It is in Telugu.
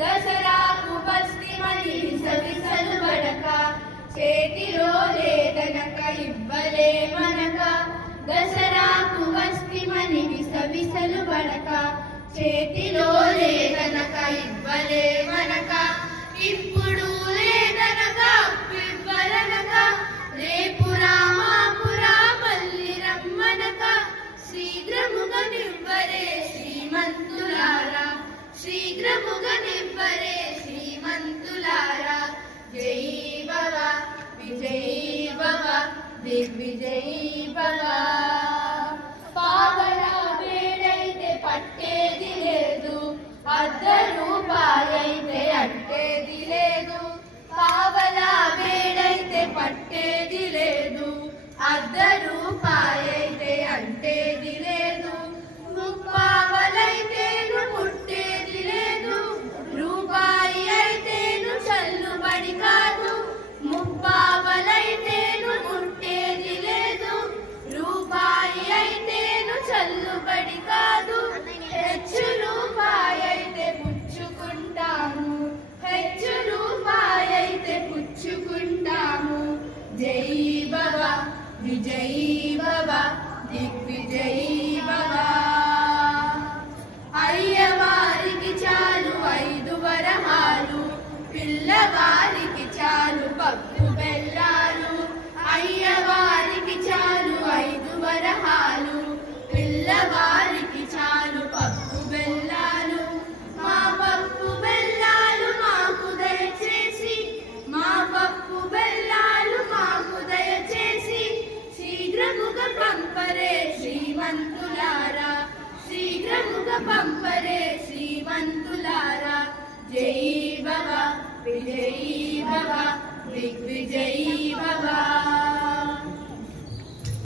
దసరాకు బస్తిమని విసవిసలు బడక చేతిలో లేదనక ఇవ్వలే మనక దసరాకు వస్తిమని విసవిసలు బడక చేతిలో లేదనక ఇవ్వలే మనక ఇప్పుడు లేదనక ఇవ్వలనక రేపు రామాపురా మల్లి రమ్మనక శీఘ్రముగా నివ్వరే శ్రీమంతులారా శీఘ్రముగా నివ్వరే శ్రీమంతులారా జై భవ విజయీ భవ దిగ్విజయీ భవ పావన వేడైతే పట్టేది లేదు అర్ధ రూపాయైతే అట్టేది లేదు పావన వేడైతే పట్టేది లేదు అర్ధ రూపాయైతే అంటేది లేదు ముప్పావలైతేను పుట్టేది లేదు రూపాయి అయితేను చల్లుబడి కాదు ముప్పావలైతేను పుట్టేది లేదు రూపాయి అయితేను చల్లుబడి కాదు హెచ్చు రూపాయి అయితే పుచ్చుకుంటాము హెచ్చు రూపాయి అయితే పుచ్చుకుంటాము జై భవ విజయీ భవ దిగ్విజయీ భవ అయ్యవారికి చాలు 5 వరహాలు పిల్లవారికి చాలు పప్పు బెల్లాలు అయ్యవారికి చాలు 5 వరహాలు పిల్లవారికి చాలు పప్పు బెల్లాలు మా పప్పు బెల్లాలు మాకు దయచేసి మా పప్పు బెల్లాలు మాకు దయచేసి శీఘ్రముగా పంపరే శ్రీమంతులారా శీఘ్రముగా పంపరే శ్రీమంతులారా జై భవ విజయీ భవ దిగ్విజయీ భవ